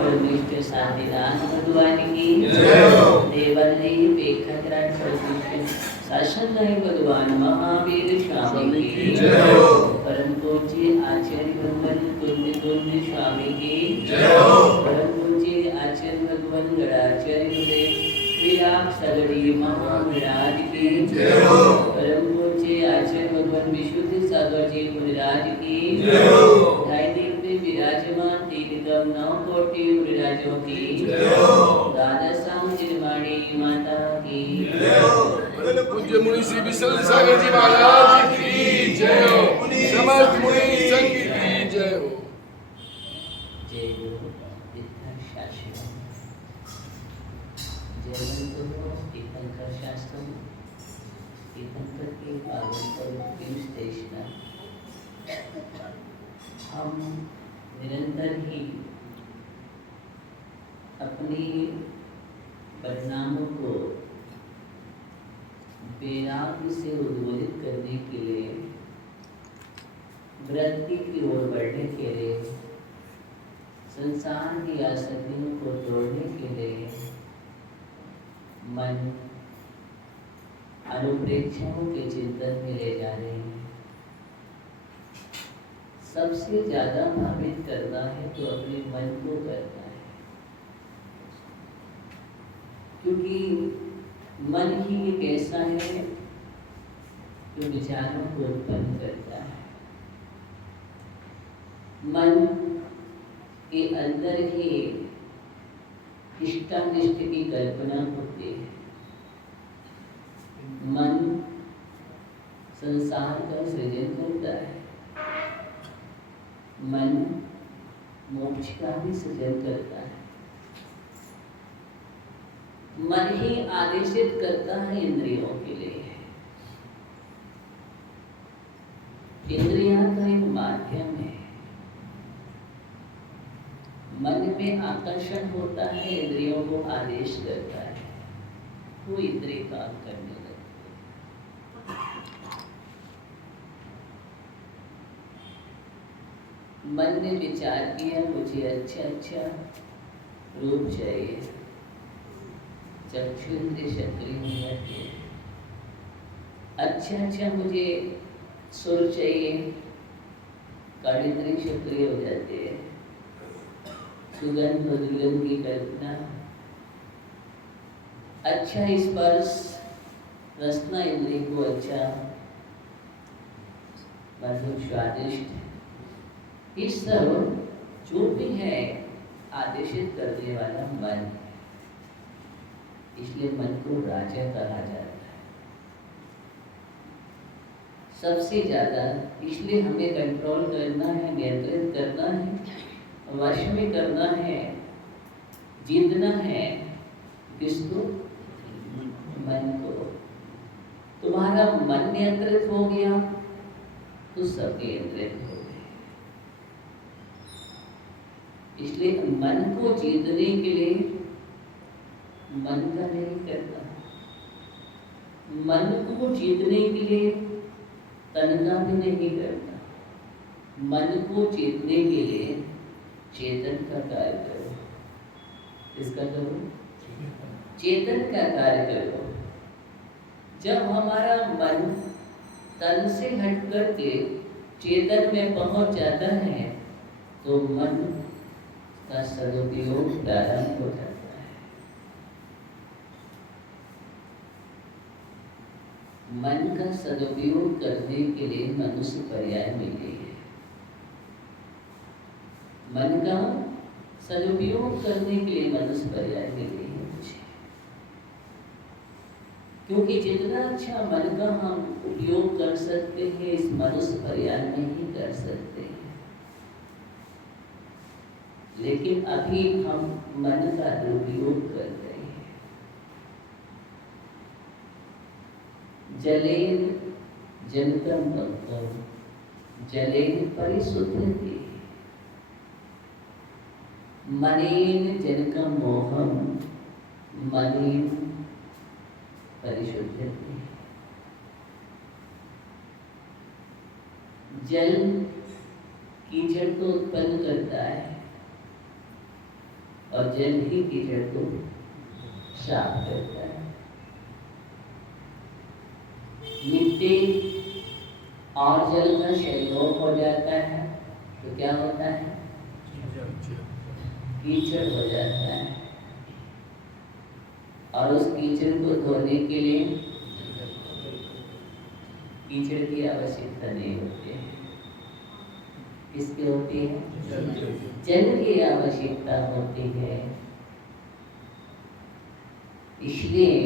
परमिष्ट शांतिदान भगवान की देवन नहीं पेखतराट प्रतिष्ठित शासन नहीं भगवान महावीर स्वामी की परम पूज्य आचार्य भगवान कुंज कुंज स्वामी की परम पूज्य आचार्य भगवान गणाचार्य विराट सगड़ी महाराज की परम पूज्य आचार्य भगवान विशुद्ध सागर जी महाराज की विराजमान तीर्थम नौ कोटि विराजों की द्वादशां निर्माणी माता की पूज्य मुनि श्री विशल सागर जी महाराज की जय हो। समस्त मुनि संघ की जय हो। जय हो शास्त्र जय हो तीर्थंकर शास्त्र तीर्थंकर के पावन पवित्र स्टेशन हम निरंतर ही अपनी परिणामों को वैराग्य से उद्बोधित करने के लिए वृत्ति की ओर बढ़ने के लिए संसार की आसक्तियों को तोड़ने के लिए मन अनुप्रेक्षाओं के चिंतन में ले जा रहे हैं। सबसे ज्यादा भावित करना है तो अपने मन को करना है, क्योंकि मन ही एक ऐसा है जो विचारों को उत्पन्न करता है। मन के अंदर ही इष्टानिष्ट की कल्पना होती है। मन संसार का सृजन करता है। मन मोक्ष का भी सृजन करता है। मन ही आदेशित करता है इंद्रियों के लिए। इंद्रियां का एक माध्यम है। मन में आकर्षण होता है, इंद्रियों को आदेश करता है, वो इंद्रिय काम करने लगते हैं। मन ने विचार किया मुझे अच्छा अच्छा रूप चाहिए, चक्षु इंद्रिय सक्रिय हो जाती है। अच्छा अच्छा मुझे सुर चाहिए, कान इंद्रिय सक्रिय हो जाती है। सुगंध दुर्गंध की कल्पना, अच्छा स्पर्श रसना इंद्रिय को अच्छा मधुर स्वादिष्ट, ये सब जो भी है आदेशित करने वाला मन, इसलिए मन को राजा कहा जाता है। सबसे ज्यादा इसलिए हमें कंट्रोल करना है, नियंत्रित करना है, वश में करना है, जीतना है। किसको? मन को। तुम्हारा मन नियंत्रित हो गया तो सब नियंत्रित हो गए। इसलिए मन को जीतने के लिए मन का नहीं करना, मन को जीतने के लिए तन का भी नहीं करना, मन को जीतने के लिए चेतन का कार्य करो। इसका करो, चेतन का कार्य करो। जब हमारा मन तन से हट करके चेतन में पहुंच जाता है तो मन का सदुपयोग प्रारंभ हो जाता है। मन का सदुपयोग करने के लिए मनुष्य पर्याय मिली है। मन का सदुपयोग करने के लिए मनुष्य पर्याय मिली है मुझे, क्योंकि जितना अच्छा मन का हम उपयोग कर सकते हैं इस मनुष्य पर्याय में ही कर सकते हैं। लेकिन अभी हम मन का दुरुपयोग कर रहे हैं। जलेन जनकम भक्तम जलेन परिशुद्धति मनेन जनकम मोहम मनेन परिशुद्धति। जल कीचड़ को उत्पन्न करता है, और जल ही कीचड़ को साफ करता है। मिट्टी और जल का संयोग हो जाता है तो क्या होता है? कीचड़ हो जाता है। और उस कीचड़ को धोने के लिए कीचड़ की आवश्यकता नहीं होती है। किसकी होती है? जल की आवश्यकता होती है। इसलिए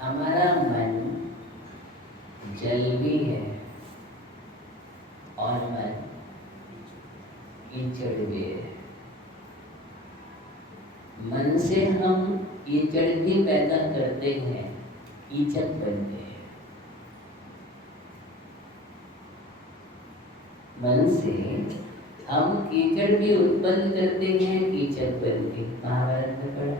हमारा मन जल भी है और मन कीचड़ भी है। मन से हम कीचड़ भी पैदा करते हैं, कीचड़ बनते हैं। मन से हम कीचड़ भी उत्पन्न करते हैं, कीचड़ बनते हैं। महाभारत में पढ़ा।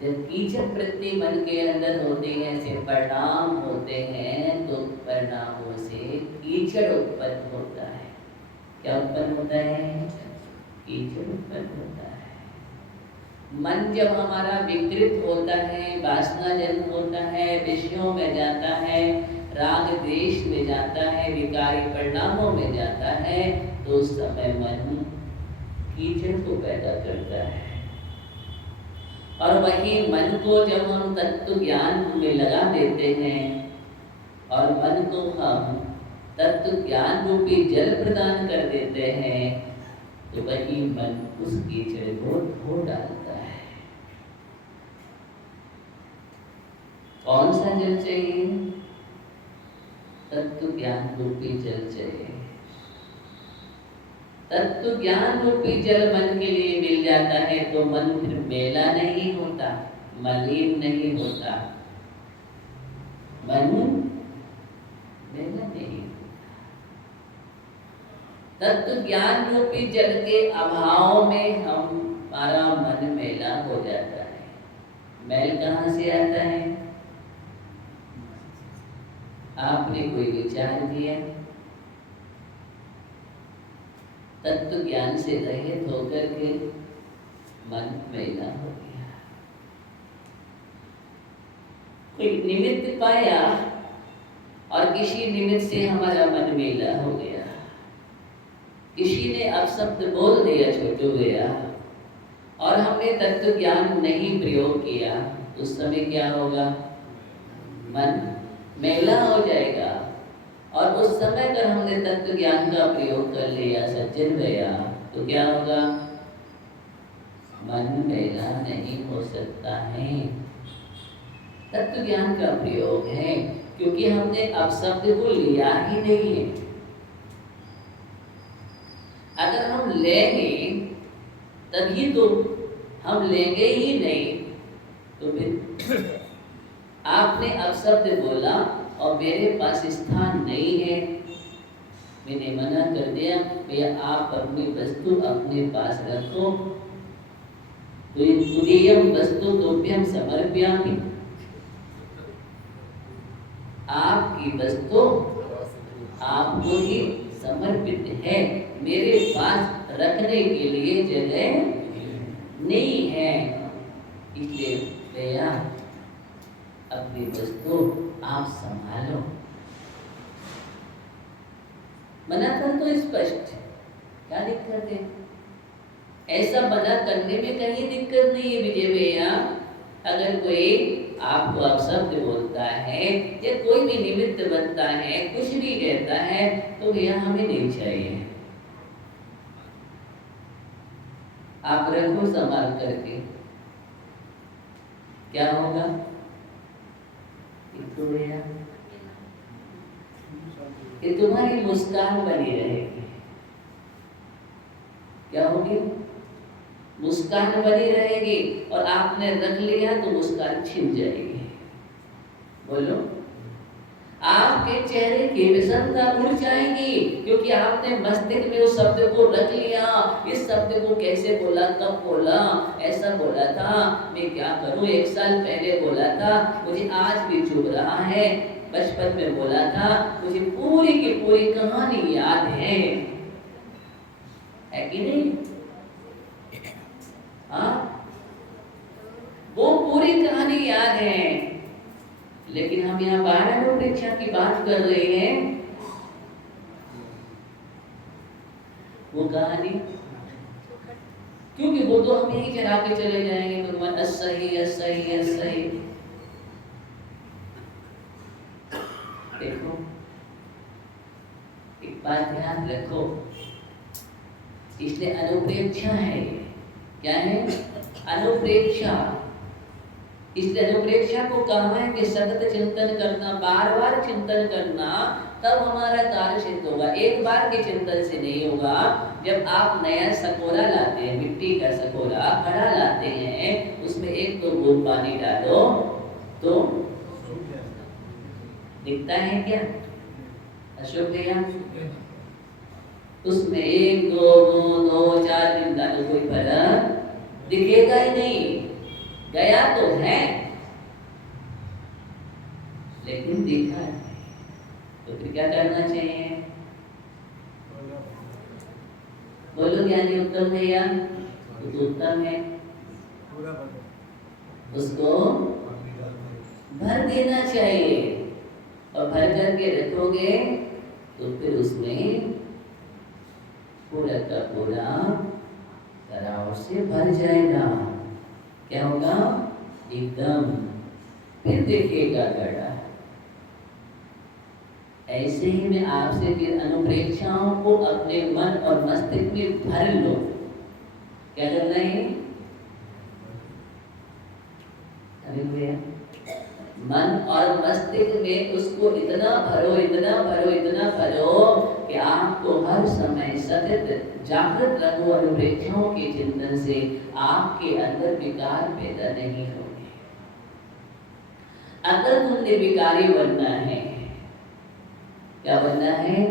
जब कीचड़ वृत्ति मन के अंदर होते हैं, ऐसे परिणाम होते हैं, तो परिणामों से कीचड़ उत्पन्न होता है। क्या उत्पन्न होता है? कीचड़ उत्पन्न होता है। मन जब हमारा विकृत होता है, वासना जन्म होता है, विषयों में जाता है, राग द्वेष में जाता है, विकारी परिणामों में जाता है, तो उस समय मन कीचड़ को पैदा करता है। और वही मन को जब हम तत्व ज्ञान में लगा देते हैं और मन को हम तत्व ज्ञान रूपी जल प्रदान कर देते हैं, तो वही मन उस कीचड़ को धो डालता है। कौन सा जल चाहिए? तत्व ज्ञान रूपी जल चाहिए। तत्व ज्ञान रूपी जल मन के लिए मिल जाता है तो मन फिर मेला नहीं होता, मलिन नहीं होता। मन मेला नहीं होता। तत्व ज्ञान रूपी जल के अभाव में हमारा मन मेला हो जाता है। मैल कहाँ से आता है? आपने कोई विचार किया? तत्व ज्ञान से रहित होकर के मन मैला हो गया। कोई निमित्त पाया और किसी निमित्त से हमारा मन मैला हो गया। किसी ने अपशब्द बोल दिया, छोटू गया, और हमने तत्व ज्ञान नहीं प्रयोग किया, उस समय क्या होगा? मन मैला हो जाएगा। और उस समय अगर हमने तत्व ज्ञान का प्रयोग कर लिया, सज्जन गया, तो क्या होगा? मन मैला नहीं हो सकता है। तत्व ज्ञान का प्रयोग है क्योंकि हमने अपशब्द को लिया ही नहीं है। अगर हम लेंगे तभी तो, हम लेंगे ही नहीं तो फिर आपने अपशब्द बोला और मेरे पास स्थान नहीं है, मैंने मना कर दिया, भैया आप अपनी वस्तु अपने पास रखो, तो तुरीयम वस्तु तुभ्यम समर्पयामि। आपकी वस्तु आपको ही समर्पित है, मेरे पास रखने के लिए जगह नहीं है, इसलिए भैया अपनी वस्तु आप संभालो। मना कर तो स्पष्ट, क्या दिक्कत है? ऐसा मना करने में कहीं दिक्कत नहीं है विजय भैया। अगर कोई आपको अपशब्द बोलता है या कोई भी निमित्त बनता है, कुछ भी कहता है, तो भैया हमें नहीं चाहिए। आप रखो संभाल करके, क्या होगा? तो भैया ये तुम्हारी मुस्कान बनी रहेगी। क्या होगी? मुस्कान बनी रहेगी, और आपने रख लिया तो मुस्कान छिप जाएगी। बोलो, आपके चेहरे की विषमता उड़ जाएगी क्योंकि आपने मस्तिष्क में उस शब्द को रख लिया। इस शब्द को कैसे बोला, कब बोला, ऐसा बोला था, मैं क्या करूं, 1 साल पहले बोला था, मुझे आज भी चुभ रहा है, बचपन में बोला था, मुझे पूरी की पूरी कहानी याद है। है कि नहीं? हाँ, वो पूरी कहानी याद है, लेकिन हम यहाँ 12 अनुप्रेक्षा की बात कर रहे हैं। वो कहानी क्योंकि वो तो हम यही चला के चले जाएंगे भगवान, असही असही असही। देखो एक बात ध्यान रखो, इसलिए अनुप्रेक्षा है। क्या है? अनुप्रेक्षा। इसलिए अनुप्रेक्षा को कहा है कि सतत चिंतन करना, बार बार चिंतन करना, तब हमारा कार्य सिद्ध होगा। एक बार के चिंतन से नहीं होगा। जब आप नया सकोरा लाते हैं, मिट्टी का सकोरा घड़ा लाते हैं, उसमें 1-2 बूंद पानी डालो तो दिखता है क्या? अशोक भैया, उसमें 1-2 बूंद 2-4 दिन डालो, कोई फर्क दिखेगा ही नहीं। गया तो है लेकिन देखा है। तो फिर क्या करना चाहिए? बोलो ज्ञानी उत्तम भैया, तो उत्तम है, उसको भर देना चाहिए। और भर करके रखोगे तो फिर उसमें पूरा का पूरा तराव से भर जाएगा। क्या होगा? एकदम फिर देखिएगा घड़ा। ऐसे ही मैं आपसे फिर अनुप्रेक्षाओं को अपने मन और मस्तिष्क में भर लो। क्या करना है? मन और मस्तिष्क में उसको इतना भरो, इतना भरो, इतना भरो कि आपको हर समय सतत जागृत रहो। अनुप्रेक्षाओं के चिंतन से आपके अंदर विकार पैदा नहीं होंगे। अगर तुम निर्विकारी बनना है, क्या बनना है?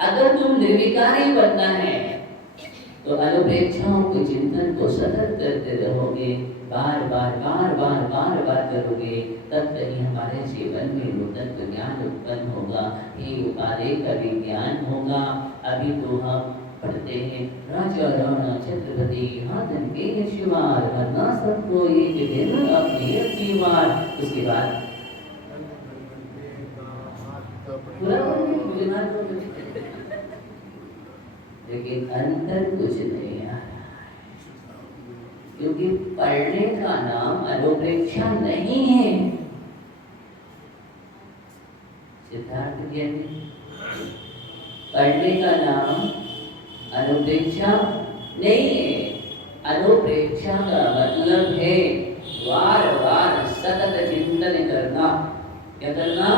अगर तुम निर्विकारी बनना है तो अनुप्रेक्षाओं के चिंतन को सतत करते रहोगे, बार बार बार बार बार बार करोगे, तब कहीं हमारे जीवन में नूतन ज्ञान उत्पन्न होगा। ये उपाधि का विज्ञान होगा। अभी तो हम पढ़ते हैं राजा राणा छत्रपति हाथन के शिवार, वरना सबको एक दिन अपनी अखीवार। उसके बाद लेकिन अंतर कुछ नहीं आ रहा है, क्योंकि पढ़ने का नाम अनुप्रेक्षा नहीं है। सिद्धार्थ ज्ञानी, पढ़ने का नाम अनुप्रेक्षा नहीं है। अनुप्रेक्षा का मतलब है बार बार सतत चिंतन करना। क्या करना?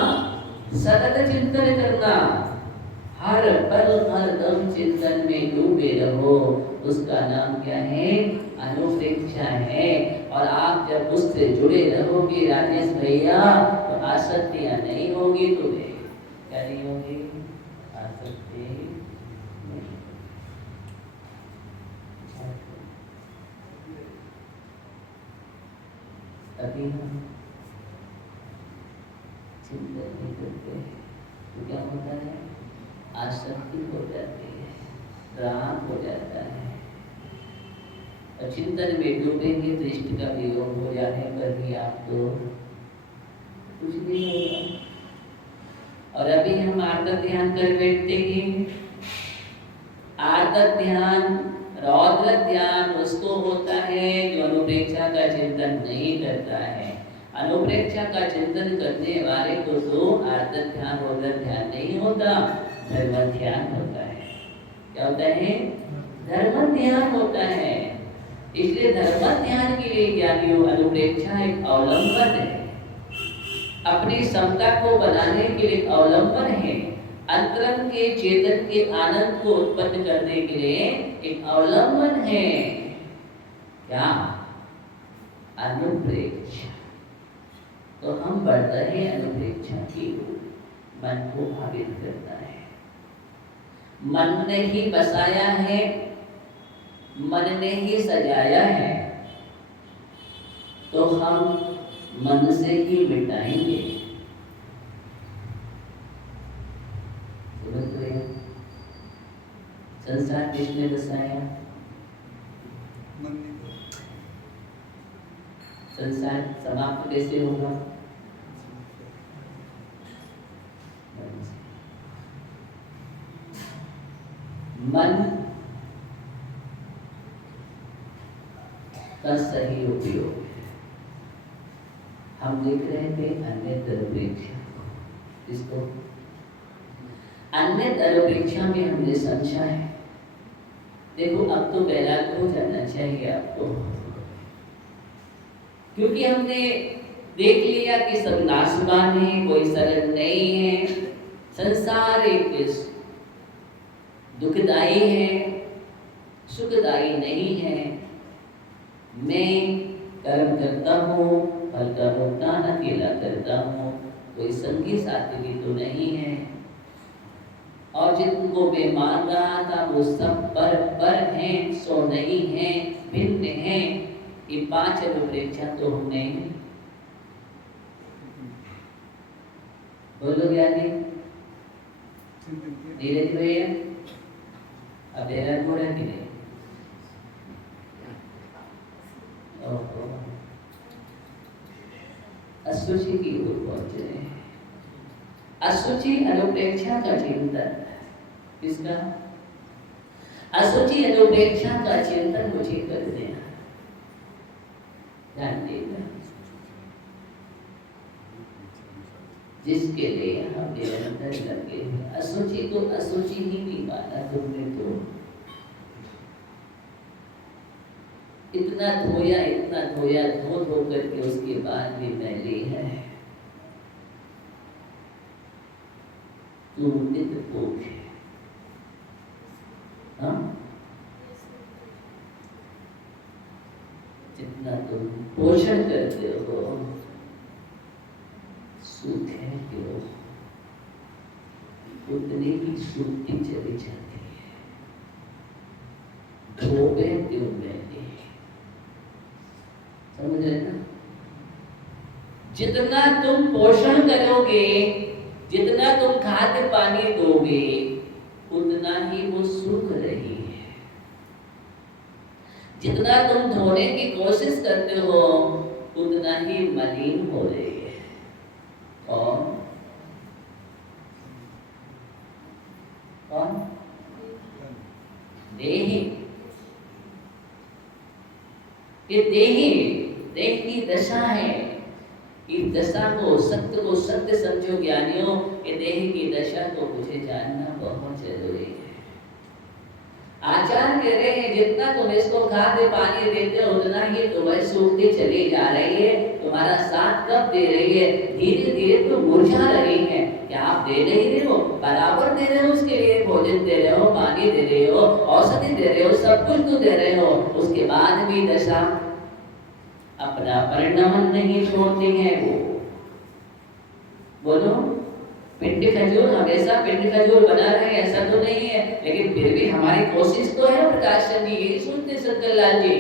सतत चिंतन करना। हर पल हर दम चिंतन में डूबे रहो। उसका नाम क्या है? अनुप्रेक्षा है। और आप जब उससे जुड़े रहोगे राजेश भैया, तो आसक्तियां नहीं होगी। तो क्या नहीं होगी? आसक्ति नहीं। अभी हम चिंतन नहीं करते तो क्या होता है? आसक्ति हो जाती है, राग हो जाता है। और चिंतन में डूबेंगे तो इष्ट का वियोग हो जाने पर भी आपको कुछ नहीं होगा। और अभी हम आर्तक ध्यान कर बैठते हैं। आर्तक ध्यान, रौद्र ध्यान उसको होता है जो अनुप्रेक्षा का चिंतन नहीं करता है। अनुप्रेक्षा का चिंतन करने वाले को तो आर्तक ध्यान, रौद्र ध्यान नहीं होता, धर्म ध्यान होता है। क्या होता है? धर्म ध्यान होता है। इसलिए धर्म ध्यान के लिए ज्ञानियों अनुप्रेक्षा एक अवलंबन है, अपनी समता को बनाने के लिए अवलंबन है, अंतरंग के चेतन के आनंद को उत्पन्न करने के लिए एक अवलंबन है। क्या? अनुप्रेक्षा। तो हम बढ़ते हैं अनुप्रेक्षा की ओर। मन को भावित करता है, मन ने ही बसाया है, मन ने ही सजाया है, तो हम मन से ही मिटाएंगे। संसार किसने बसाया? संसार समाप्त कैसे होगा? मन का सही उपयोग। हम देख रहे थे अन्य तरपेक्षा, इसको अन्य तरपेक्षा में हमने समझा है। देखो अब तो वैराग्य हो जाना चाहिए आपको, क्योंकि हमने देख लिया कि सब नाशवान है, कोई सरल नहीं है। संसार एक दुखदाई है, सुखदाई नहीं है। मैं कर्म करता हूँ, फल का भुगतान अकेला करता हूँ, कोई संगी साथी भी तो नहीं है। और जिनको मैं मान रहा था वो सब पर हैं, सो नहीं हैं, भिन्न हैं। ये 5 अनुप्रेक्षा तो हमने बोलो ज्ञानी नीरज भैया अब देर हो रहा कि नहीं? असुचि की ओर पहुंच रहे हैं। असुचि अनुप्रेक्षा का चिंतन, किसका? असुचि अनुप्रेक्षा का चिंतन मुझे कर देना, ध्यान देना, जिसके लिए हम निरंतर लगे हैं। असुचि को असुचि ही नहीं माना तुमने, तो इतना धोया, धो करके उसके बाद भी मैली है। तू नित्य भोग है, हाँ? जितना तुम पोषण करते हो, सूख है क्यों, उतनी ही सूखती चली जाती है। धोबे क्यों मैली, समझ रहे ना? जितना तुम पोषण करोगे, जितना तुम खाद्य पानी दोगे, उतना ही वो सूख रही है। जितना तुम धोने की कोशिश करते हो, उतना ही मलिन हो रही है। और कौन? देही। ये देह की दशा है। इस दशा को, सत्य को सत्य समझो ज्ञानियों। ये देह की दशा को मुझे जानना बहुत जरूरी है। आचार्य कह रहे हैं जितना तुम इसको खाद्य पानी देते हो, उतना ही तुम्हें सूखती चली जा रही है। तुम्हारा साथ कब दे रही है? धीरे धीरे तो मुरझा रही है। क्या आप दे नहीं रहे हो? बराबर दे रहे हो, उसके लिए भोजन दे रहे हो, पानी दे रहे हो, औषधि दे रहे हो, सब कुछ तो दे रहे हो। उसके बाद भी दशा अपना परिणाम नहीं छोड़ती है। वो बोलो, पिंड खजूर हमेशा पिंड खजूर बना रहे, ऐसा तो नहीं है, लेकिन फिर भी हमारी कोशिश तो है। प्रकाश चंद जी यही सोचते, शंकर लाल जी,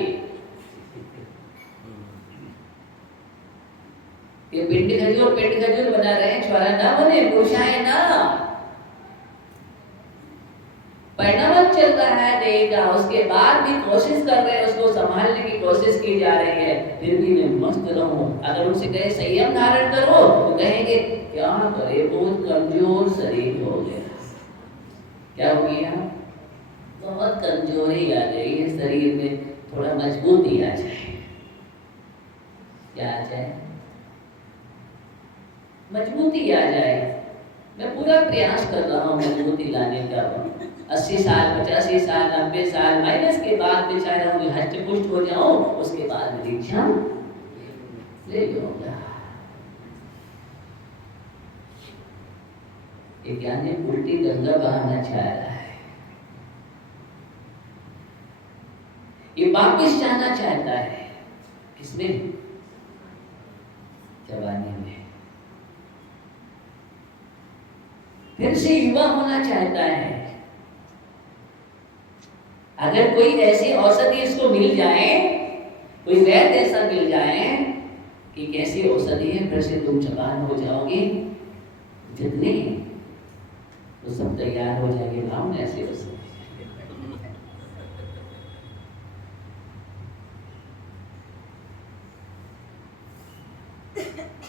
ये पिंड खजूर बना रहे हैं, छोरा ना बने, पुरुषाएं ना। परिणाम चल रहा है देह का, उसके बाद भी कोशिश कर रहे हैं, उसको संभालने की कोशिश की जा रही है। फिर भी मैं मस्त रहूं। अगर उनसे कहे संयम धारण करो, तो कहेंगे क्या करे, बहुत कमजोर शरीर हो गया। क्या हो गया? बहुत कमजोरी आ गई है शरीर में, थोड़ा मजबूती आ जाए। क्या आ जाए? मजबूती आ जाए। मैं पूरा प्रयास कर रहा हूँ मजबूती लाने का। 80 साल, 85 साल, 90 साल माइनस के बाद भी चाह रहा हूँ हष्ट पुष्ट हो जाऊं, उसके बाद दीक्षा ले लूंगा। ये ज्ञानी उल्टी गंगा बहाना चाह रहा है। ये वापिस जाना चाहता है। किसमें? जवानी में। फिर से युवा होना चाहता है। अगर कोई ऐसी औषधि इसको मिल जाए, कोई वैद्य ऐसा मिल जाए कि कैसी औषधि है, फिर से तुम जवान हो जाओगे, जितने वो सब तैयार हो जाएंगे। भावना ऐसी औषधि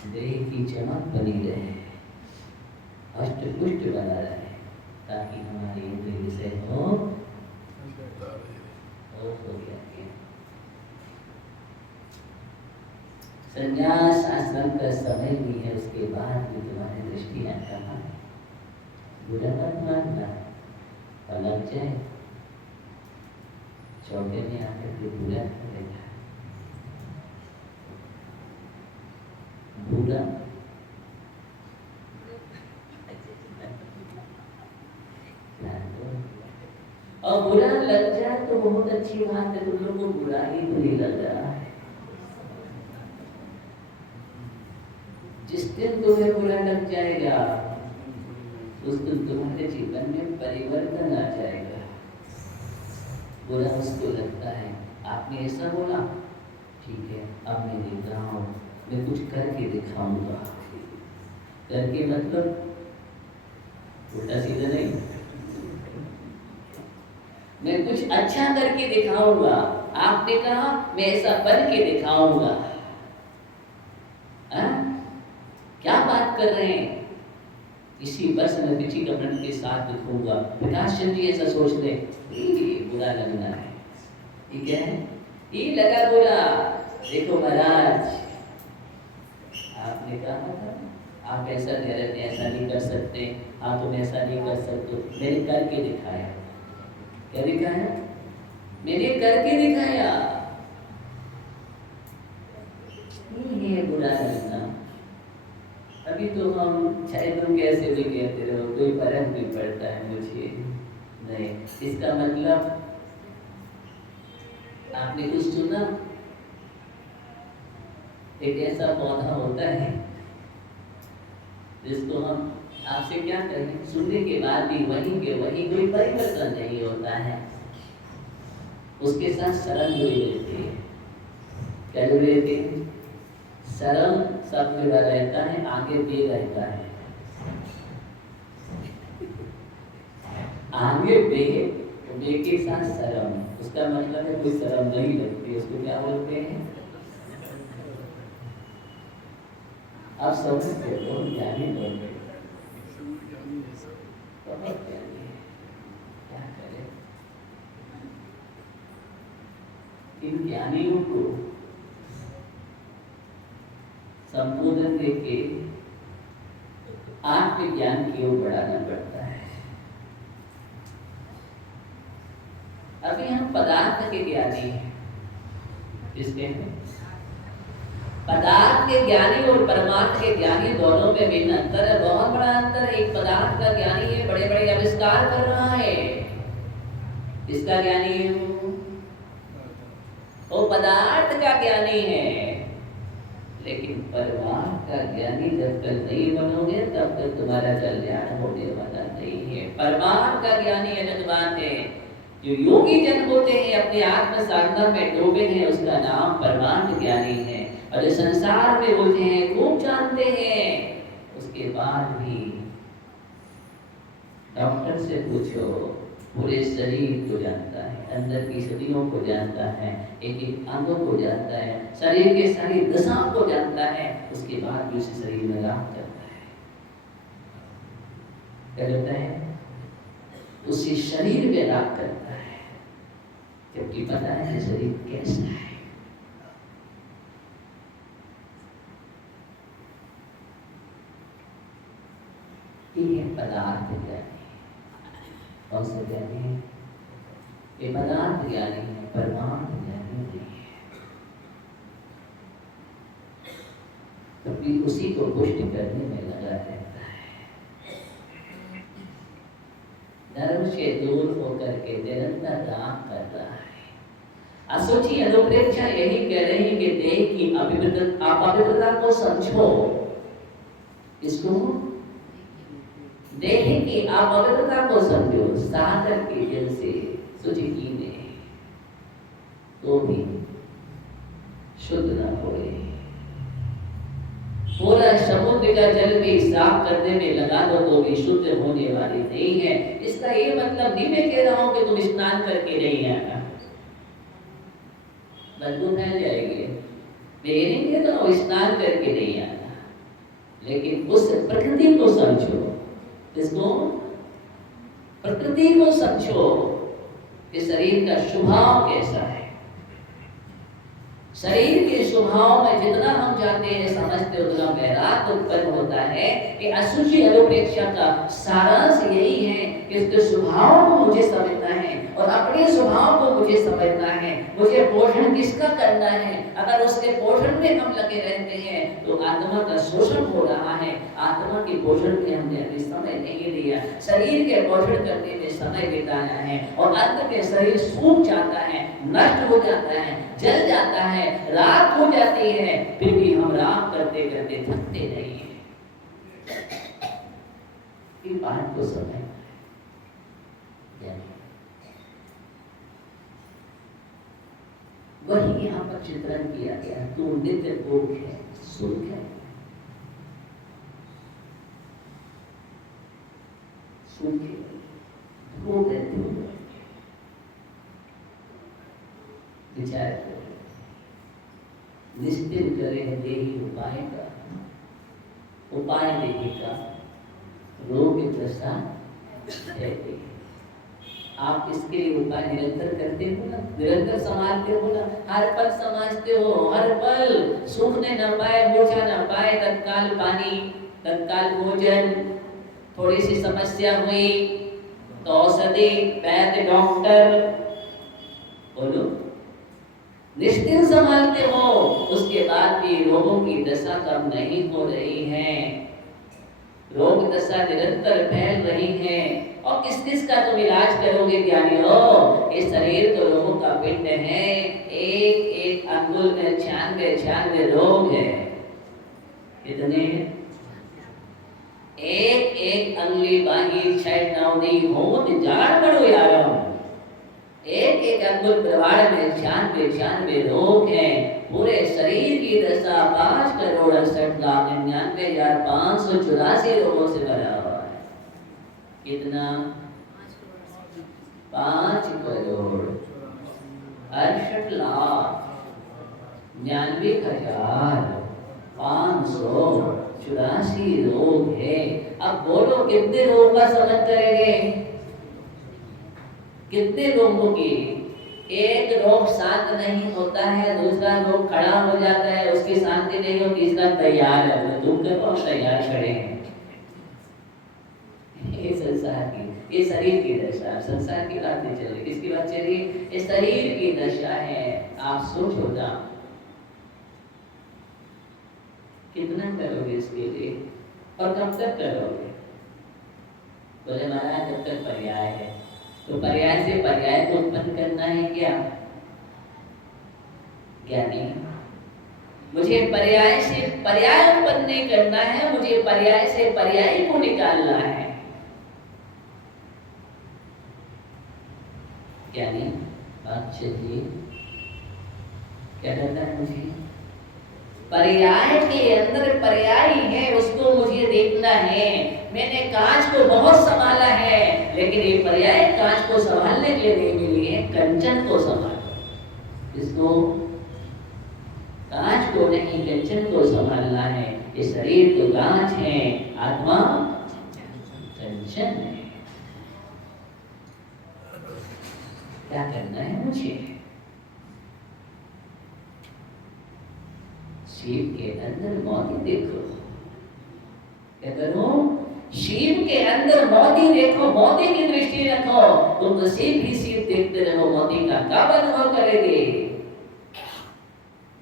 देह की चमक बनी रहे, अष्ट पुष्ट बना रहे, ताकि हमारी इंद्रिय से हो गया। संन्यास आश्रम का समय भी है, उसके बाद भी तुम्हारी दृष्टियां कहाँ है? बुरा मत मानना, पलट जाए चौके में आकर के बुरा करेगा, बुरा और बुरा लग जाए तो बहुत अच्छी बात है, तुम लोग को बुरा ही नहीं लग रहा है। जिस दिन तुम्हें बुरा लग जाएगा उस दिन तुम्हारे जीवन में परिवर्तन आ जाएगा। बुरा उसको लगता है, आपने ऐसा बोला, ठीक है अब मैं देख रहा हूँ, मैं कुछ करके दिखाऊंगा। करके मतलब उल्टा सीधा नहीं, मैं कुछ अच्छा करके दिखाऊंगा। आपने कहा मैं ऐसा बन के दिखाऊंगा। क्या बात कर रहे हैं? इसी बस में पिछी कमंड के साथ दिखूंगा। प्रकाश चंद जी ऐसा सोच ले, ये बुरा लगना है, ये क्या है? ये लगा बुरा। देखो महाराज, आपने कहा था आप ऐसा ठहरते, ऐसा नहीं कर सकते, आप तुम ऐसा नहीं कर सकते। मैंने करके दिखाया। क्या दिखाया? मैंने करके दिखाया। ये बुरा लगना। अभी तो हम चाहे तुम कैसे भी कहते रहो, कोई फर्क नहीं पड़ता है मुझे। नहीं, इसका मतलब आपने कुछ सुना? एक ऐसा पौधा होता है जिसको हम आपसे क्या कहें, सुनने के बाद भी वहीं के वहीं कोई परिवर्तन नहीं होता है। उसके साथ शरण जुड़ी रहती है। क्या जुड़ी रहती है? शरण सब जुड़ा रहता है, आगे भी रहता है। आगे बे के साथ शरम, उसका मतलब है कोई शरम नहीं लगती। उसको क्या बोलते हैं? आप समझते हो? ज्ञानी बोलते क्या करें? इन ज्ञानियों को संबोधन देके आत्मज्ञान की ओर बढ़ाना पड़ता है। अभी हम पदार्थ के ज्ञानी हैं। किसके हैं? पदार्थ के ज्ञानी और परमार्थ के ज्ञानी, दोनों में भिन्न अंतर है, बहुत बड़ा अंतर है। एक पदार्थ का ज्ञानी है, बड़े बड़े आविष्कार कर रहा है। इसका ज्ञानी है वो पदार्थ का ज्ञानी है। लेकिन परमार्थ का ज्ञानी जब तक नहीं बनोगे तब तक तुम्हारा कल्याण होने वाला नहीं है। परमार्थ का ज्ञानी अलग बात है। जो योगी जन होते हैं, अपने आत्म साधना में डूबे हैं, उसका नाम परमार्थ ज्ञानी है। और जो संसार में बोलते हैं, खूब जानते हैं, उसके बाद भी डॉक्टर से पूछो, पूरे शरीर को जानता है, अंदर की सदियों को जानता है, एक एक अंगों को जानता है, शरीर के सारी दशाओं को जानता है, उसके बाद भी उसी शरीर में राम करता है। क्या करता है? उसी शरीर में राम करता है, जबकि पता है शरीर कैसा है। ये पदार्थ ज्ञानी। कौन सा ज्ञानी है? ये पदार्थ ज्ञानी है, परमार्थ ज्ञानी नहीं है। कभी उसी को पुष्ट करने में लगा रहता है। धर्म से दूर होकर के निरंतर काम कर रहा है। असोची अनुप्रेक्षा यही कह रहे हैं कि देह की अपवित्रता को समझो। इसको देह की अपवित्रता को समझो। सागर के जल से शुचि कीने तो भी शुद्ध न होए। पूरा समुद्र का जल भी साफ करने में लगा दो तो भी शुद्ध होने वाली नहीं है। इसका ये मतलब नहीं मैं कह रहा हूं कि तुम स्नान करके नहीं आना, बदबू फैल जाएगी। मैं ये नहीं कह रहा हूं स्नान करके नहीं आना, लेकिन उस प्रकृति को समझो। किसको? प्रकृति को समझो कि शरीर का स्वभाव कैसा है। शरीर के स्वभाव में जितना हम जाते हैं समझते उतना वैराग्य उत्पन्न होता है कि असुचि अनुप्रेक्षा का सारांश यही है कि उसके स्वभाव को मुझे समझना है और अपने स्वभाव को मुझे समझना है। मुझे पोषण किसका करना है। अगर उसके पोषण में हम लगे रहते हैं तो आत्मा का शोषण हो रहा है। आत्मा के पोषण में हमने अभी समय नहीं दिया। शरीर के पोषण करने में समय बिताया है और अंत में शरीर सूख जाता है, नष्ट हो जाता है, जल जाता है, राख हो जाती है। फिर भी हम राख करते करते थकते नहीं है। इस बात को समझ वही यहाँ पर चित्रण किया गया। तू नित्य भोग है, सुख है, सुख है, भोग है, विचार करो, निश्चित करें देही उपाय का, उपाय देही का रोग दशा है। आप इसके लिए उपाय निरंतर करते हो ना, निरंतर संभालते हो ना, हर पल समझते हो, हर पल सूखने न पाए, मूर्छा न पाए, तत्काल पानी, तत्काल भोजन, थोड़ी सी समस्या हुई तो औषधि, वैद्य, डॉक्टर, बोलो निश्चित संभालते हो। उसके बाद भी रोगों की दशा कम नहीं हो रही है, रोग दशा निरंतर फैल रही है। और किस किस का तुम इलाज करोगे ज्ञानियों? इस शरीर तो रोगों का पिंड है। एक एक अंगुल में 96 रोग है। कितने? एक एक अंगुली बाही 6 9 हो जान बड़ो यारो। एक एक अंगुल प्रवाड़ में 96 रोग है। पूरे शरीर की दशा 5,68,99,584 रोगों से भरा हुआ है। कितना? 5,98,584 रोग है। अब बोलो कितने रोग का समझ करेंगे? कितने लोगों की एक रोग शांत नहीं होता है, दूसरा रोग खड़ा हो जाता है, उसकी शांति नहीं होती, तीसरा तैयार है। तुम कब तैयार खड़े हैं? ये संसार की, ये शरीर की दशा, संसार की बात नहीं चल रही। किसकी बात चल रही? ये शरीर की दशा है। आप सोचो ना कितना करोगे इसके लिए और कब तक करोगे? बोले महाराज जब तक पर्याय है। तो पर्याय से पर्याय को उत्पन्न करना है क्या? क्या नहीं? मुझे पर्याय से पर्याय उत्पन्न नहीं करना है, मुझे पर्याय से पर्याय को निकालना है। क्या नहीं? अच्छा जी क्या करना है? मुझे पर्याय के अंदर पर्याय है, उसको मुझे देखना है। मैंने कांच को बहुत संभाला है, लेकिन ये पर्याय कांच को संभालने के लिए नहीं मिली है, कंचन को संभालो। इसको कांच को नहीं, कंचन को संभालना है। ये शरीर तो कांच है, आत्मा कंचन है। क्या करना है मुझे? शिव के अंदर मोती देखो। क्या करो? शिव के अंदर मोती देखो, मोती की दृष्टि रखो। तुम तो शिव ही शिव देखते रहो, मोती का कब अनुभव करेंगे?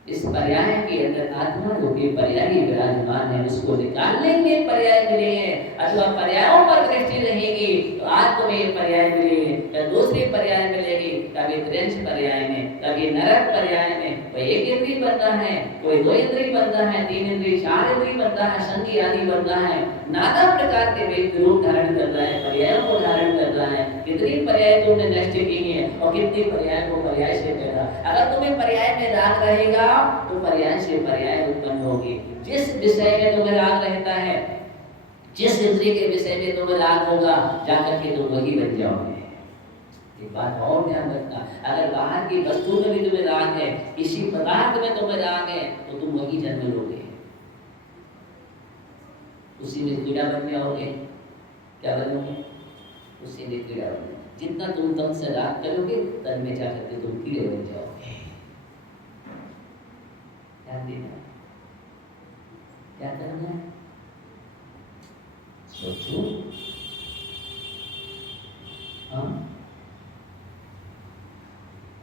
इस पर्याय के अंदर आत्मा रूपी पर्याय विराजमान है, उसको निकालने के लिए पर्याय मिले हैं। अथवा पर्यायों पर दृष्टि रहेगी तो आत्मा में पर्याय मिलेंगे, या दूसरी पर्याय मिलेगी, कभी त्रिंश पर्याय में, कभी नरक पर्याय में। कोई एक इंद्रिय बनता है, कोई 2 इंद्रिय बनता है, 3 इंद्रिय, 4 इंद्रिय बनता है, संगी आदि बनता है। नाना प्रकार के व्यक्ति रूप धारण कर रहा है, पर्यायों को धारण कर रहा है। कितनी पर्याय तुमने नष्ट की है और कितनी पर्याय को पर्याय से करा। अगर तुम्हें पर्याय में राग रहेगा तो पर्याय से पर्याय उत्पन्न होगी। जिस विषय में तुम्हें राग रहता है, जिस इंद्रिय के विषय में तुम्हें राग होगा, जाकर के तुम वही बन जाओगे। एक बात और ध्यान रखना, अगर बाहर की वस्तु में भी तुम्हें राग है, किसी पदार्थ में तुम्हें राग है, तो तुम वही जन्म लोगे। उसी में कीड़ा बन जाओगे। क्या बनोगे? उसी में कीड़ा बन। जितना तुम तन से राग करोगे तन में जा करके तुम कीड़े बन जाओगे। ध्यान देना, क्या करना है? सोचो। हाँ,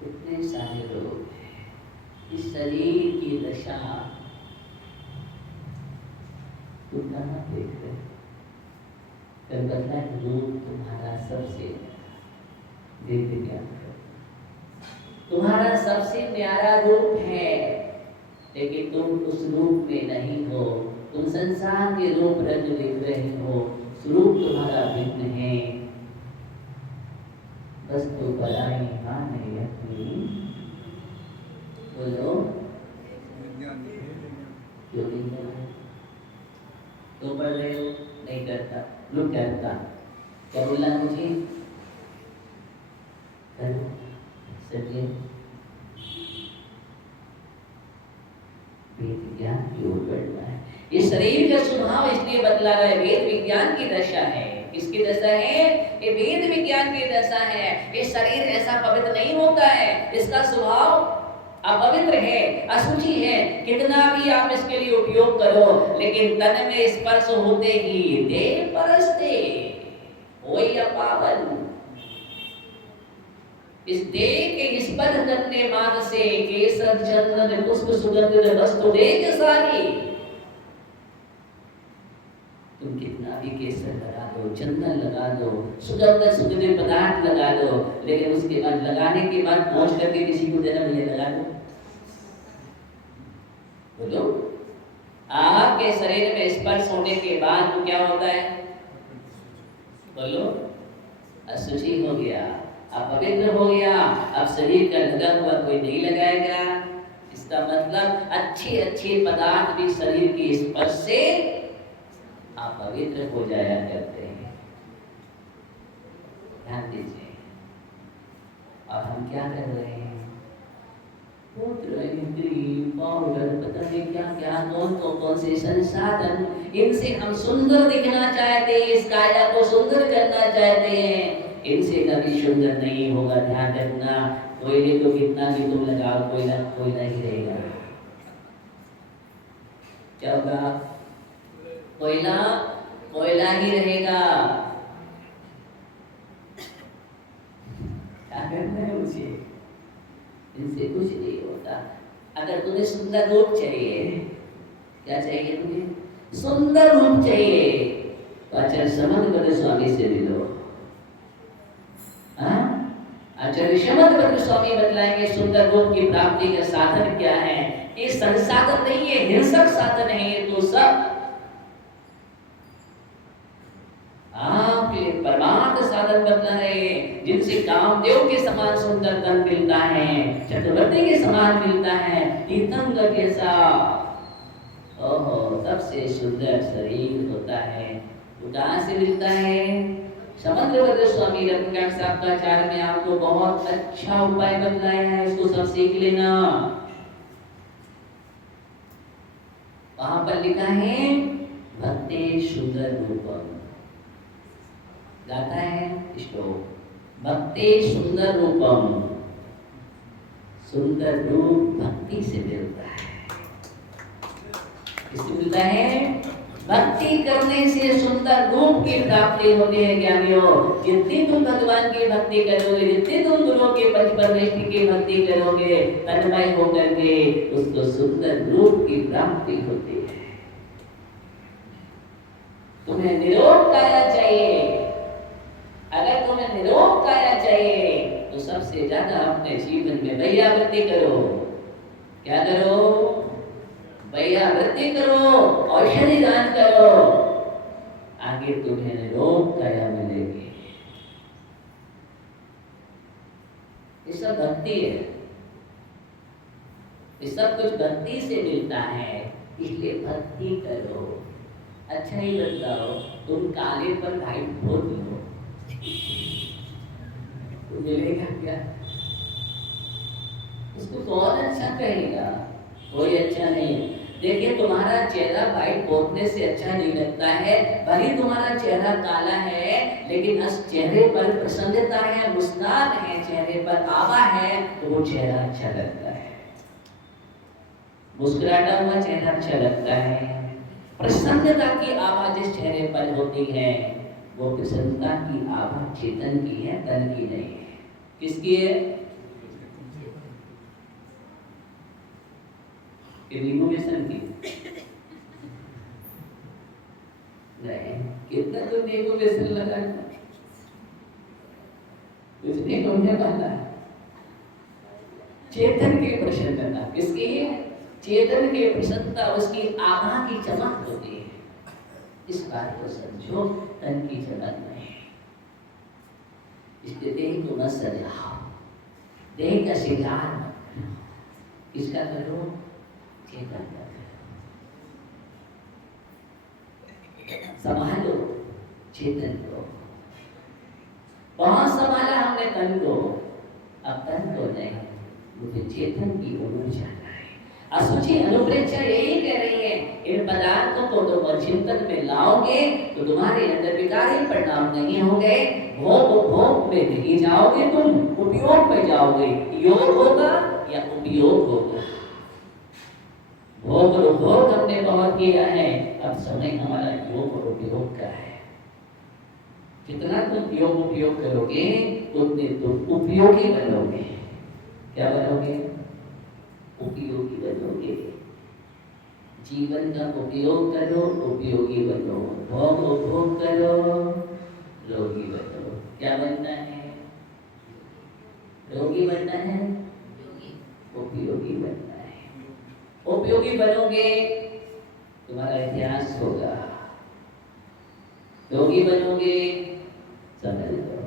कितने सारे लोग इस शरीर की दशा तुम कहाँ देख रहे? कल बदला रूप तुम्हारा सबसे दिव्य ज्ञान, तुम्हारा सबसे प्यारा रूप है, लेकिन तुम उस रूप में नहीं हो। तुम संसार के रूप रंग दिख रहे हो, स्वरूप तुम्हारा भिन्न है। बस तो पराई हाँ नहीं अपनी। बोलो क्यों नहीं कर रहे? तो पढ़ रहे हो? नहीं करता, लोग करता। क्या बोला मुझे? करो सके वेद विज्ञान की ओर बढ़ना है। ये शरीर का स्वभाव इसलिए बदला है, वेद विज्ञान की दशा है। किसकी दशा है? ये वेद विज्ञान की दशा है। ये शरीर ऐसा पवित्र नहीं होता है, इसका स्वभाव अपवित्र है, अशुचि है। कितना भी आप इसके लिए उपयोग करो, लेकिन तन में स्पर्श होते ही देह परस्ते वही अपावन। इस देह के स्पर्श करने मात्र से केसर चंदन पुष्प सुगंधित वस्तु देह सारी, तुम कितना भी केसर लगा दो, चंदन लगा दो, सुगंधित पदार्थ लगा दो, लेकिन उसके बाद लगाने के बाद पहुंच करके किसी को देना मुझे लगा दो। बोलो, आपके शरीर में स्पर्श होने के बाद तो क्या होता है? बोलो, अशुचि हो गया, अपवित्र हो गया। अब शरीर का लगा हुआ कोई नहीं लगाएगा। इसका मतलब अच्छे अच्छे पदार्थ भी शरीर के स्पर्श से अपवित्र हो जाया करते हैं। ध्यान दीजिए। और हम क्या कर रहे हैं? पाउडर, पता नहीं क्या क्या, कौन से संसाधन, इनसे हम सुंदर दिखना चाहते हैं, इस काया को सुंदर करना चाहते हैं। इनसे कभी सुंदर नहीं होगा। ध्यान रखना, कोयले को कितना भी तुम लगाओ, कोयला कोयला ही रहेगा। क्या होगा? कोयला कोयला ही रहेगा। क्या करना है उसे? इनसे कुछ नहीं होता। अगर तुम्हें सुंदर रूप चाहिए, क्या चाहिए तुम्हें? सुंदर रूप चाहिए तो आचार्य समंत स्वामी से मिलो। आचार्य समंत स्वामी बतलाएंगे सुंदर रूप की प्राप्ति का साधन क्या है। ये संसाधन नहीं है, हिंसक साधन है। ये तो सब आपके परमार्थ साधन बतला रहे हैं, जिनसे कामदेव के समान सुंदर तन मिलता है, चक्रवर्ती के समान मिलता है, तीर्थंग जैसा ओहो सबसे सुंदर शरीर होता है। कहाँ से मिलता है? समंत स्वामी रत्नकांत साहब का आचार्य में आपको बहुत अच्छा उपाय बतलाया है, उसको सब सीख लेना। वहां पर लिखा है भक्ति सुंदर रूपम, गाता है श्लोक, भक्ति सुंदर रूपम। सुंदर रूप भक्ति से मिलता है। किससे मिलता है? भक्ति करने से सुंदर रूप की प्राप्ति होती है। ज्ञानियों, जितनी तुम भगवान की भक्ति करोगे, जितनी तुम गुरु के पंच परमेष्टि की भक्ति करोगे, तन्मय होकर के उसको सुंदर रूप की प्राप्ति होती है। तुम्हें निरोग काया चाहिए। अगर तुम्हें निरोग काया चाहिए तो सबसे ज्यादा अपने जीवन में वैयावृत्ति करो। क्या करो? वैयावृत्ति करो, औषधि दान करो, आगे तुम्हें निरोग काया मिलेगी। ये सब भक्ति है, ये सब कुछ भक्ति से मिलता है। इसलिए भक्ति करो। अच्छा ही बताओ, तुम काले पर व्हाइट वोट लो तो मिलेगा क्या? इसको कौन अच्छा कहेगा? कोई अच्छा नहीं। देखिए तुम्हारा चेहरा व्हाइट पोतने से अच्छा नहीं लगता है, भले तुम्हारा चेहरा काला है लेकिन उस चेहरे पर प्रसन्नता है, मुस्कान है, चेहरे पर आभा है तो वो चेहरा अच्छा लगता है। मुस्कुराता हुआ चेहरा अच्छा लगता है। प्रसन्नता की आभा जिस चेहरे पर होती है वो प्रसन्नता की आभा चेतन की है, तन की नहीं है। किसकी है? इनोवेशन की नहीं, कितना तो इनोवेशन लगा उसने होने वाला है। चेतन की प्रसन्नता किसकी है? चेतन की प्रसन्नता, उसकी आभा की चमक होती है। इस बात को समझो, तन की चमक नहीं। इसके देह को मत सजाओ, देह का श्रृंगार मत करो, किसका करो? चेतन का करो। संभालो चेतन को। बहुत संभाला हमने तन को, अब तन को नहीं, मुझे चेतन की ओर जाना है। असुचि अनुप्रेक्षा यही कह रही है, इन पदार्थों को तुम चिंतन में लाओगे तो तुम्हारे अंदर विकारी परिणाम नहीं होंगे, भोग में नहीं जाओगे, तुम उपयोग में जाओगे। योग होगा या उपयोग होगा? भोग और उपभोग हमने बहुत किया है, अब समय हमारा योग और उपयोग का है। जितना तुम योग उपयोग करोगे उतने तुम उपयोगी बनोगे। क्या बनोगे? उपयोगी बनोगे। जीवन का उपयोग करो, उपयोगी बनो। भोग उपभोग करो, रोगी बनो। क्या बनना है? रोगी बनना है, उपयोगी बनना है। उपयोगी बनोगे तुम्हारा इतिहास होगा, रोगी बनोगे समझ लो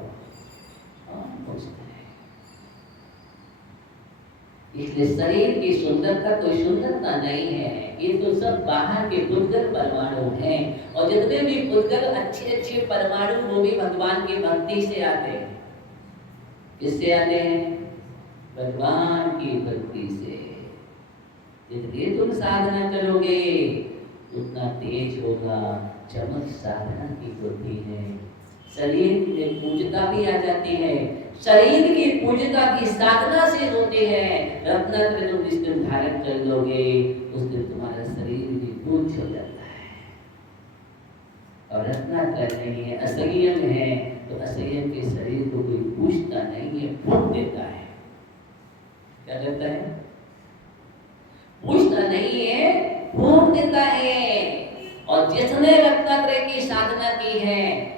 इसलिए शरीर की सुंदरता कोई सुंदरता नहीं है, ये तो सब बाहर के पुद्गल परमाणु हैं। और जितने भी पुद्गल अच्छे अच्छे परमाणु वो भी भगवान की भक्ति से आते हैं। किससे आते हैं? भगवान की भक्ति से। जितनी तुम साधना करोगे उतना तेज होगा। चमक साधना की होती है। शरीर में पूजता भी आ जाती है। शरीर की पूजता की साधना से होती है। रत्नात्रय तुम जिस दिन धारण कर लोगे उस दिन तुम्हारा शरीर भी पूज हो जाता है। और रत्नात्रय नहीं है, असंयम है, तो असंयम के शरीर को कोई पूजता नहीं है, फूंक देता है। क्या करता है? पूजता नहीं है, फूंक देता है। और जिसने रत्नात्रय की साधना की है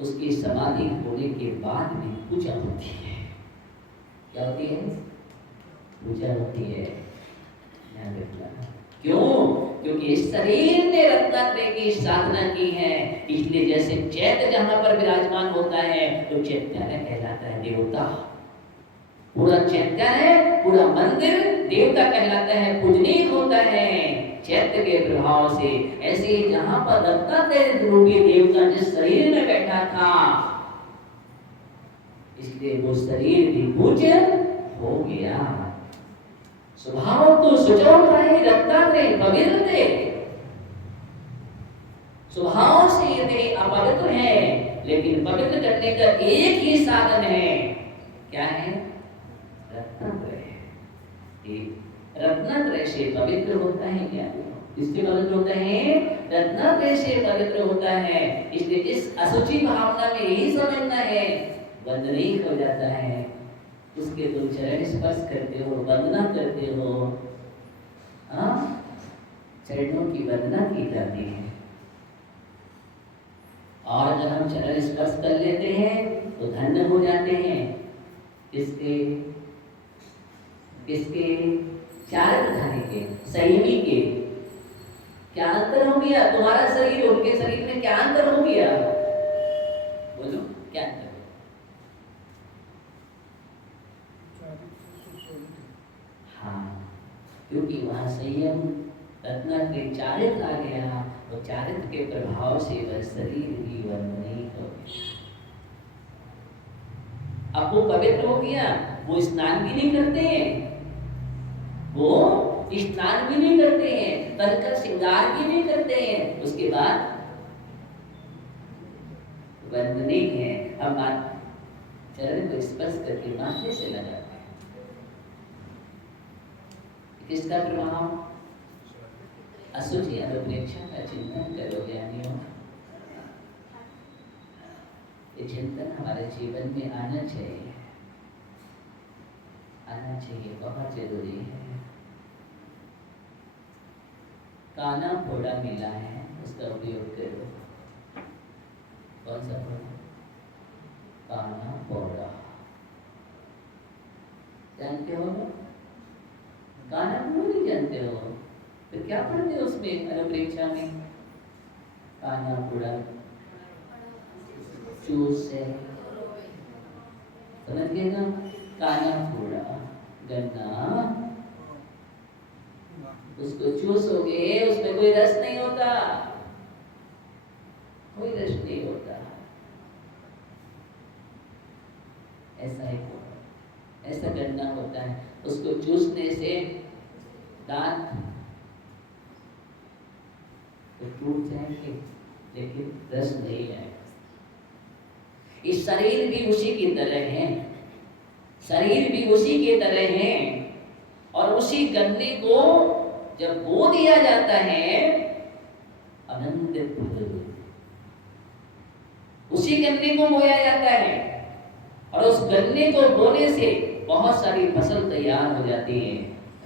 उसकी समाधि होने के बाद भी पूजा होती है। क्या होती है? पूजा होती है। ध्यान रखना। क्यों? क्योंकि इस शरीर ने रत्नात्रय की साधना की है। इसलिए जैसे चैत्य जहां पर विराजमान होता है तो चैत्यालय कहलाता है देवता। पूरा चैत्य है, पूरा मंदिर देवता कहलाता है, पूजनीय होता है चैत्य के प्रभाव से। ऐसे ही जहां पर रत्नात्रय रूपी देवता जिस शरीर में बैठा था इसलिए वो शरीर भी पूज्य हो गया। स्वभाव तो सुचौता है रत्नात्रय पवित्र थे। स्वभाव से ये अपवित्र है, लेकिन पवित्र करने का एक ही साधन है। क्या है? रत्नात्रय। रत्नात्रय से पवित्र होता है। क्या इससे पवित्र होता है? रत्नात्रय से पवित्र होता है। इसलिए इस असुचि भावना में यही समझना है, वंदनीय हो जाता है। उसके तुम चरण स्पर्श करते हो, वंदना करते हो। चरणों की वंदना की जाती है। और अगर हम चरण स्पर्श कर लेते हैं तो धन्य हो जाते हैं। किसके? किसके? चारित्रधारी के, संयमी के। क्या अंतर हो गया? तुम्हारा शरीर उनके शरीर में क्या अंतर हो गया? बोलो क्या अंतर? हाँ, क्योंकि वहां संयम रत्नात्रय चारित्र आ गया, तो चारित्र के प्रभाव से वह शरीर भी वंदनीय हो गया। अब वो पवित्र हो गया, वो स्नान भी नहीं करते हैं, वो स्नान भी नहीं करते हैं, बनकर श्रृंगार भी नहीं करते हैं, उसके बाद वंदनीय है, हम चरण को स्पर्श करके माथे से लगाते हैं। किसका प्रभाव? असुचि अनुप्रेक्षा का चिंतन करो ज्ञानियों। ये चिंतन हमारे जीवन में आना चाहिए, आना चाहिए, बहुत जरूरी है। काना फोड़ा मिला है, उसका उपयोग करो। कौन सा फोड़ा? काना फोड़ा, जानते हो? काना फोड़ा नहीं जानते हो? फिर क्या पढ़ते हो उसमें अनुप्रेक्षा में? काना फोड़ा चूस है, समझ गए ना? काना फोड़ा गन्ना, उसको चूसोगे, उसमें कोई रस नहीं होता, कोई रस नहीं होता। ऐसा ही ऐसा गन्ना होता है, उसको चूसने से दांत तो टूट जाएंगे लेकिन रस नहीं आएगा। इस शरीर भी उसी की तरह है, शरीर भी उसी के तरह है। और उसी गन्ने को जब बो दिया जाता है, अनंत फल, उसी गन्ने को बोया जाता है और उस गन्ने को बोने से बहुत सारी फसल तैयार हो जाती है,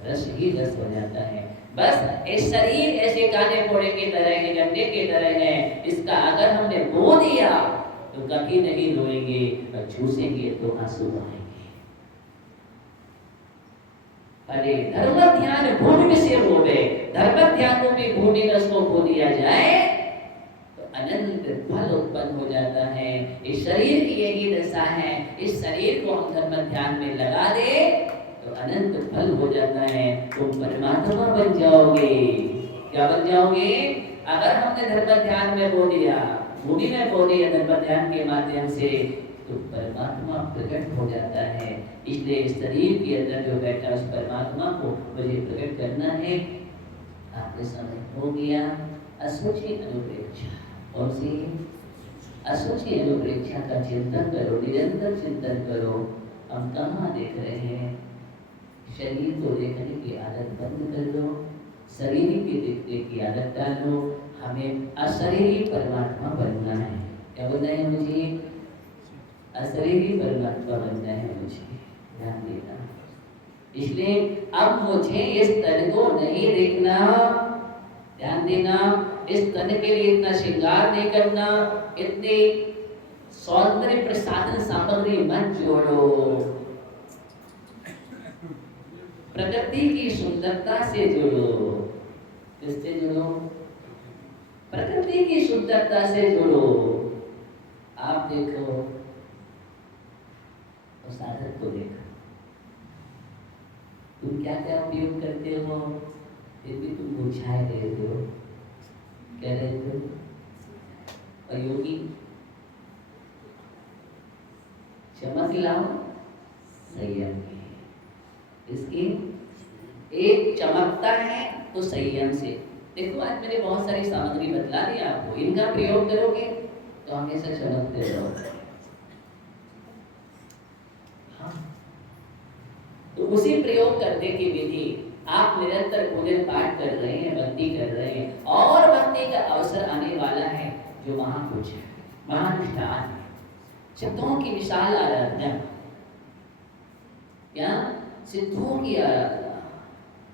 रस ही रस हो जाता है। बस ये शरीर ऐसे काने फोड़े की तरह है, गन्ने की तरह है। इसका अगर हमने बो दिया तो कभी नहीं रोएंगे, और चूसेंगे तो आंसू आएंगे। अरे धर्म ध्यान भूमि से होवे, धर्म ध्यान में भूमि रस को बो दिया जाए तो अनंत फल उत्पन्न हो जाता है। इस शरीर की यही दशा है, इस शरीर को हम धर्म ध्यान में लगा दे तो अनंत फल हो जाता है। तुम परमात्मा बन जाओगे। क्या बन जाओगे? अगर हमने धर्म ध्यान में बो दिया, भूमि में बो दिया धर्म ध्यान के माध्यम से, तो परमात्मा प्रकट हो जाता है। इसलिए इस शरीर के अंदर जो बैठा उस परमात्मा को मुझे प्रकट करना है। आपके सामने हो गया असुचि अनुप्रेक्षा। कौन सी? असुचि अनुप्रेक्षा का चिंतन करो, निरंतर चिंतन करो। हम कहाँ देख रहे हैं? शरीर को देखने की आदत बंद कर दो, शरीर के देखने की आदत डालो। हमें अशरीरी परमात्मा बनना है। क्या बनना है मुझे? अशरीरी परमात्मा बनना है मुझे, ध्यान देना। इसलिए अब मुझे इस तन को नहीं देखना, ध्यान देना। इस तन के लिए इतना श्रृंगार नहीं करना, इतने सौंदर्य प्रसाधन सामग्री मत जोड़ो। प्रकृति की सुंदरता से जुड़ो। किससे जुड़ो? प्रकृति की सुंदरता से जुड़ो। आप देखो और साधक को देखो, तुम क्या क्या उपयोग करते हो, फिर भी तुम बुझाए रहते हो। क्या रहते हो? और योगी चमक लाओ संयम की। इसकी एक चमकता है तो संयम से। देखो आज मैंने बहुत सारी सामग्री बतला दी आपको, इनका प्रयोग करोगे तो हमेशा चमकते रहोगे। हाँ, तो उसी प्रयोग करने की विधि आप निरंतर पूजन पाठ कर रहे हैं, भक्ति कर रहे हैं, और भक्ति का अवसर आने वाला है जो महापुरुष है, महानुष्ठान है, सिद्धों की विशाल आराधना। क्या? सिद्धों की आराधना।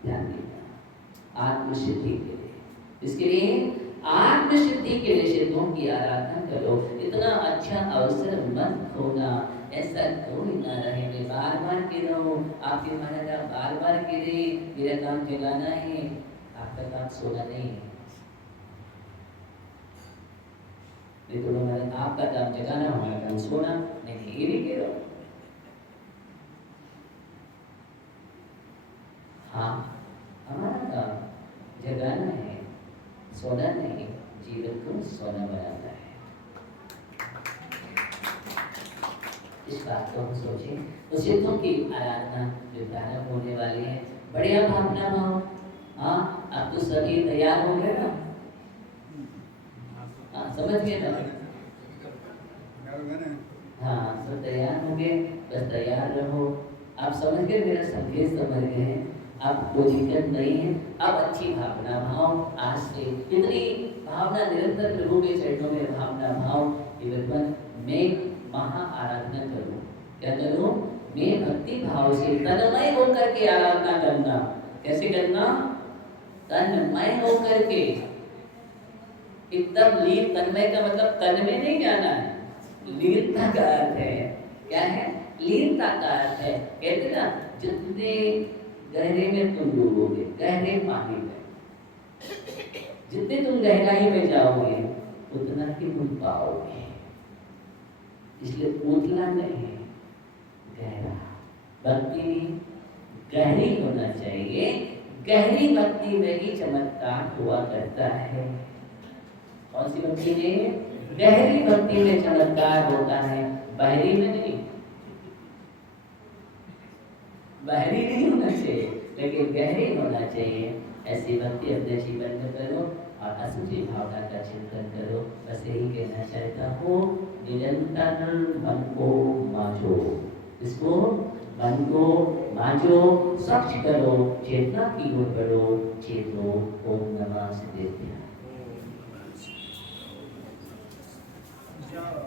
ध्यान देना, आत्मसिद्धि के लिए, इसके लिए आत्मसिद्धि के लिए सिद्धों की आराधना करो। इतना अच्छा अवसर मत खोना, ऐसा कोई ना रहे। मैं बार बार कह रहा हूँ, आपके महाराज आप बार बार कह रहे, मेरा काम जगाना है, आपका काम सोना नहीं है। देखो महाराज आपका काम जगाना, हमारा काम सोना नहीं, ये भी कह रहा हूँ। हाँ, हमारा काम जगाना है, सोना नहीं। जीवन को सोना बनाना है। इस बात को हम सोचें। तो सिद्धों की आराधना जो प्रारंभ होने वाली है, बढ़िया भावना भाव। हाँ, अब तो सभी तैयार हो गए ना? हाँ, समझ गए ना? हाँ, सब तैयार हो गए, बस तैयार रहो। आप समझ गए, मेरा संदेश समझ गए हैं, आप कोई दिक्कत नहीं है। अब अच्छी भावना भाव, आज से इतनी भावना निरंतर प्रभु के चरणों में भावना भाव, केवल मैं महा आराधना करूं। क्या करूं? मैं भक्ति भाव से तन्मय होकर के आराधना करना। कैसे करना? तन्मय होकर के, एकदम लीन। तन्मय का मतलब तन में नहीं जाना है, लीनता का अर्थ है। क्या है? लीनता का अर्थ है। कहते ना, जितने गहरे में तुम डूबोगे, गहरे पानी में, जितने तुम गहराई में जाओगे उतना ही तुम पाओगे। इसलिए उतला नहीं, गहरा। भक्ति में गहरी होना चाहिए। गहरी भक्ति में ही चमत्कार हुआ करता है। कौन सी भक्ति में? गहरी भक्ति में चमत्कार होता है, बहरी में नहीं। बहरी नहीं होना चाहिए, लेकिन गहरी होना चाहिए। ऐसी भक्ति अपने जीवन में करो और असली भावना का चिंतन करो। बस यही कहना चाहता हूँ, निरंतर मन को मांझो। इसको मन को मांझो, स्वच्छ करो, चेतना की ओर बढ़ो। चेतो ओम नमः शिवाय।